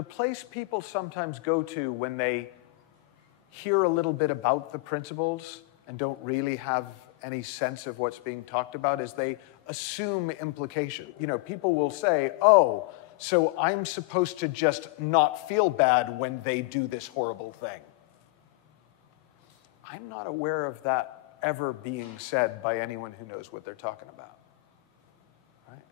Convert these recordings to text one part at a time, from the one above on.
The place people sometimes go to when they hear a little bit about the principles and don't really have any sense of what's being talked about is they assume implication. You know, people will say, oh, so I'm supposed to just not feel bad when they do this horrible thing. I'm not aware of that ever being said by anyone who knows what they're talking about. Right?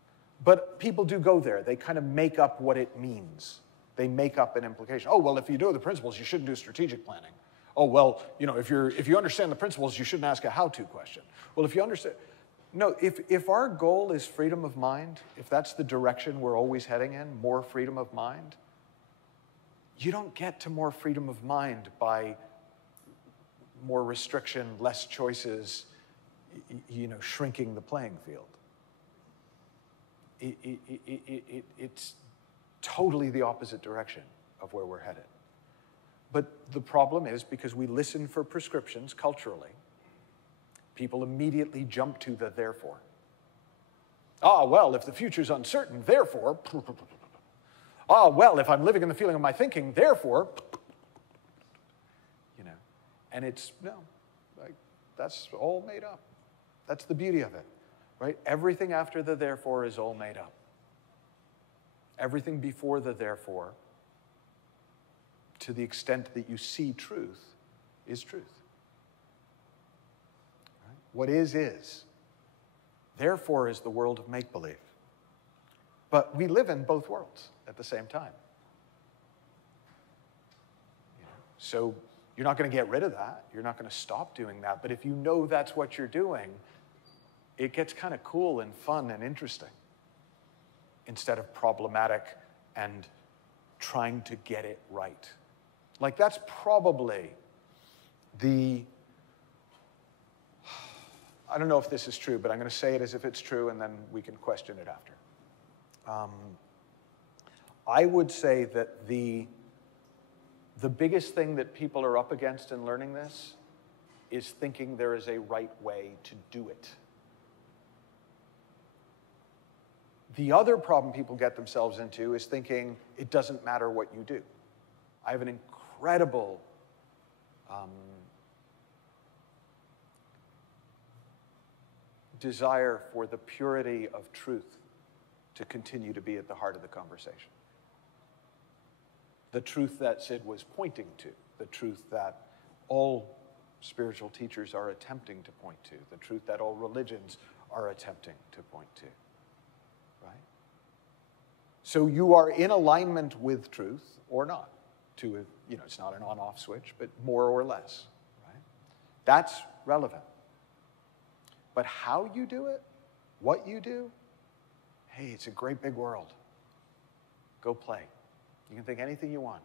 But people do go there. They kind of make up what it means. They make up an implication. Oh, well, if you know the principles, you shouldn't do strategic planning. Oh, well, you know, if you understand the principles, you shouldn't ask a how-to question. Well, if you understand... No, if our goal is freedom of mind, if that's the direction we're always heading in, more freedom of mind, you don't get to more freedom of mind by more restriction, less choices, you know, shrinking the playing field. It's totally the opposite direction of where we're headed. But the problem is, because we listen for prescriptions culturally, people immediately jump to the therefore. Ah, well, if the future's uncertain, therefore. Ah, well, if I'm living in the feeling of my thinking, therefore. You know, and it's, no, like, that's all made up. That's the beauty of it, right? Everything after the therefore is all made up. Everything before the therefore, to the extent that you see truth, is truth. Right? What is. Therefore is the world of make-believe. But we live in both worlds at the same time. You know? So you're not going to get rid of that. You're not going to stop doing that. But if you know that's what you're doing, it gets kind of cool and fun and interesting instead of problematic and trying to get it right. Like, that's probably the, I don't know if this is true, but I'm going to say it as if it's true, and then we can question it after. I would say that the biggest thing that people are up against in learning this is thinking there is a right way to do it. The other problem people get themselves into is thinking it doesn't matter what you do. I have an incredible desire for the purity of truth to continue to be at the heart of the conversation. The truth that Sid was pointing to, the truth that all spiritual teachers are attempting to point to, the truth that all religions are attempting to point to, right? So you are in alignment with truth or not. To, you know, it's not an on-off switch, but more or less, right? That's relevant. But how you do it, what you do, hey, it's a great big world. Go play. You can think anything you want.